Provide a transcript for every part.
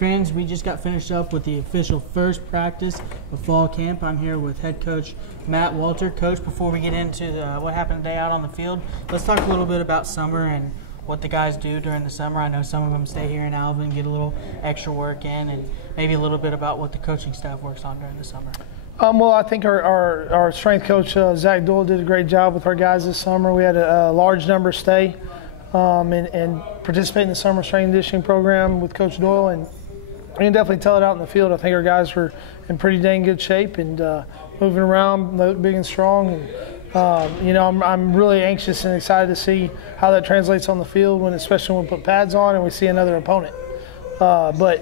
Fans, we just got finished up with the official first practice of fall camp. I'm here with head coach Matt Walter. Coach, before we get into what happened today out on the field, let's talk a little bit about summer and what the guys do during the summer. I know some of them stay here in Alvin, get a little extra work in, and maybe a little bit about what the coaching staff works on during the summer. Well, I think our strength coach, Zach Doyle, did a great job with our guys this summer. We had a large number stay and participate in the summer strength and conditioning program with Coach Doyle, and we can definitely tell it out in the field. I think our guys were in pretty dang good shape and moving around, big and strong. And I'm really anxious and excited to see how that translates on the field, especially when we put pads on and we see another opponent. But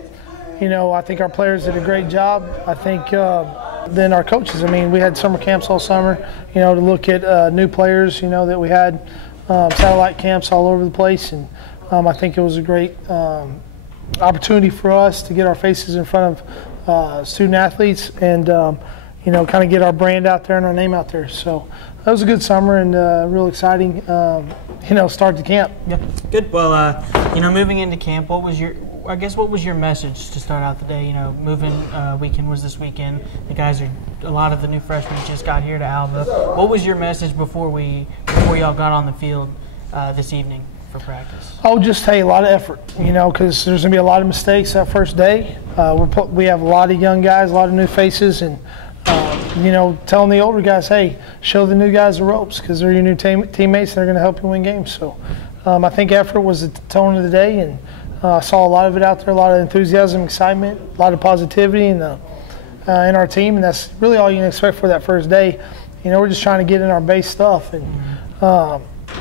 I think our players did a great job. I think then our coaches. I mean, we had summer camps all summer, to look at new players. That we had satellite camps all over the place, and I think it was a great opportunity for us to get our faces in front of student athletes and kind of get our brand out there and our name out there. So that was a good summer and real exciting start to camp. Yeah, good. Well, moving into camp, what was your message to start out the day? Moving weekend was this weekend. The guys a lot of the new freshmen just got here to Alva. What was your message before y'all got on the field this evening for practice? Oh, just a lot of effort, because there's going to be a lot of mistakes that first day. We have a lot of young guys, a lot of new faces, and telling the older guys, hey, show the new guys the ropes because they're your new teammates and they're going to help you win games. So I think effort was the tone of the day, and I saw a lot of it out there, a lot of enthusiasm, excitement, a lot of positivity in our team, and that's really all you can expect for that first day. We're just trying to get in our base stuff and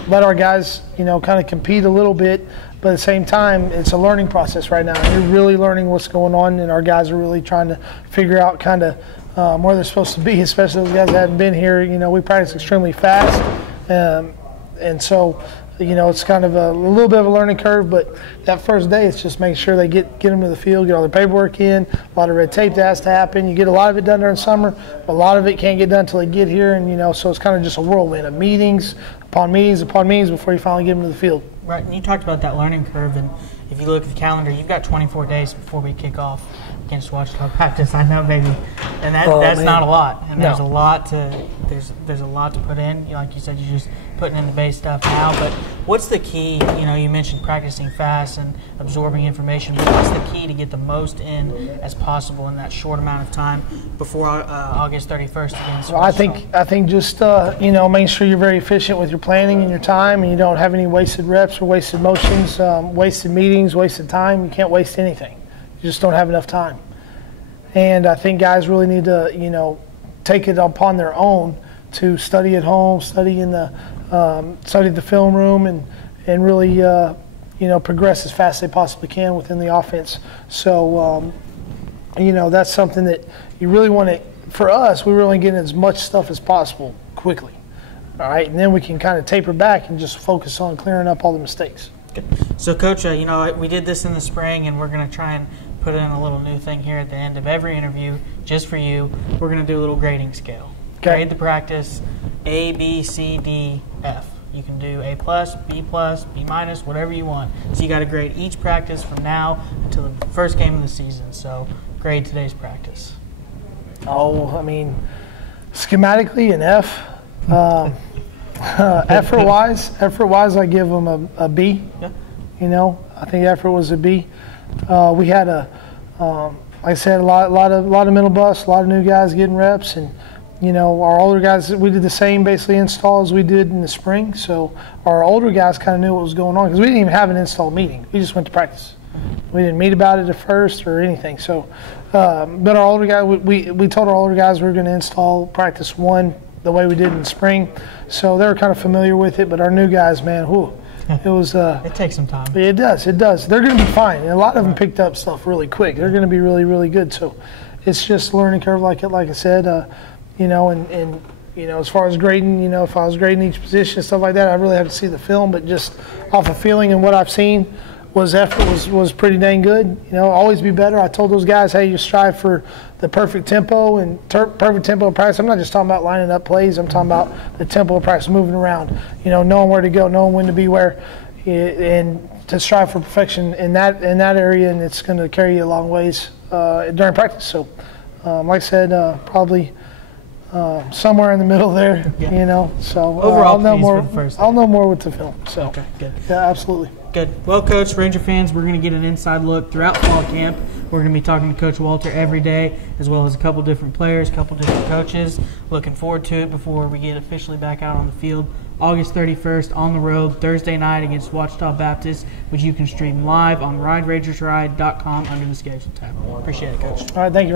let our guys, kind of compete a little bit, but at the same time, it's a learning process right now. You're really learning what's going on, and our guys are really trying to figure out kind of where they're supposed to be, especially those guys that haven't been here. We practice extremely fast, and so, it's kind of a little bit of a learning curve, but that first day, it's just making sure they get them to the field, get all their paperwork in, a lot of red tape that has to happen. You get a lot of it done during summer, but a lot of it can't get done until they get here, and, so it's kind of just a whirlwind of meetings upon meetings upon meetings before you finally get them to the field. Right, and you talked about that learning curve, and if you look at the calendar, you've got 24 days before we kick off against Ouachita practice. I know, baby, and that's not a lot, and there's a lot to put in. Like you said, you're just putting in the base stuff now. But what's the key? You mentioned practicing fast and absorbing information. But what's the key to get the most in as possible in that short amount of time before August 31st against Ouachita? I think just making sure you're very efficient with your planning and your time, and you don't have any wasted reps or wasted motions, wasted meetings, wasted time. You can't waste anything. You just don't have enough time. And I think guys really need to, take it upon their own to study at home, study in the film room, and really, progress as fast as they possibly can within the offense. So, that's something that you really want to. For us, we really get as much stuff as possible quickly. All right, and then we can kind of taper back and just focus on clearing up all the mistakes. So, Coach, we did this in the spring, and we're going to try and put in a little new thing here at the end of every interview, just for you. We're going to do a little grading scale. Okay. Grade the practice A, B, C, D, F. You can do A+, B+, B-, whatever you want. So you got to grade each practice from now until the first game of the season. So grade today's practice. Schematically an F. Effort-wise, I give them a B. Yeah. I think effort was a B. We had like I said, a lot of middle busts, a lot of new guys getting reps, and our older guys. We did the same basically install as we did in the spring. So our older guys kind of knew what was going on because we didn't even have an install meeting. We just went to practice. We didn't meet about it at first or anything. So, but our older guys, we told our older guys we were going to install practice 1 the way we did in the spring. So they were kind of familiar with it. But our new guys, man, it was. It takes some time. It does. They're going to be fine. And a lot of them picked up stuff really quick. They're going to be really, really good. So it's just a learning curve, like I said. As far as grading, if I was grading each position and stuff like that, I really have to see the film. But just off of feeling and what I've seen, effort was pretty dang good. Always be better. I told those guys, hey, you strive for the perfect tempo and perfect tempo of practice. I'm not just talking about lining up plays. I'm talking about the tempo of practice, moving around, knowing where to go, knowing when to be where. And to strive for perfection in that area, and it's going to carry you a long ways during practice. So, like I said, probably somewhere in the middle there, you know. So overall, I'll know more. I'll know more with the film. So okay, good. Yeah, absolutely. Good. Well, Coach, Ranger fans, we're going to get an inside look throughout fall camp. We're going to be talking to Coach Walter every day, as well as a couple different players, a couple different coaches. Looking forward to it before we get officially back out on the field. August 31st on the road, Thursday night against Ouachita Baptist, which you can stream live on RideRangersRide.com under the schedule tab. Appreciate it, Coach. All right, thank you, Ryan.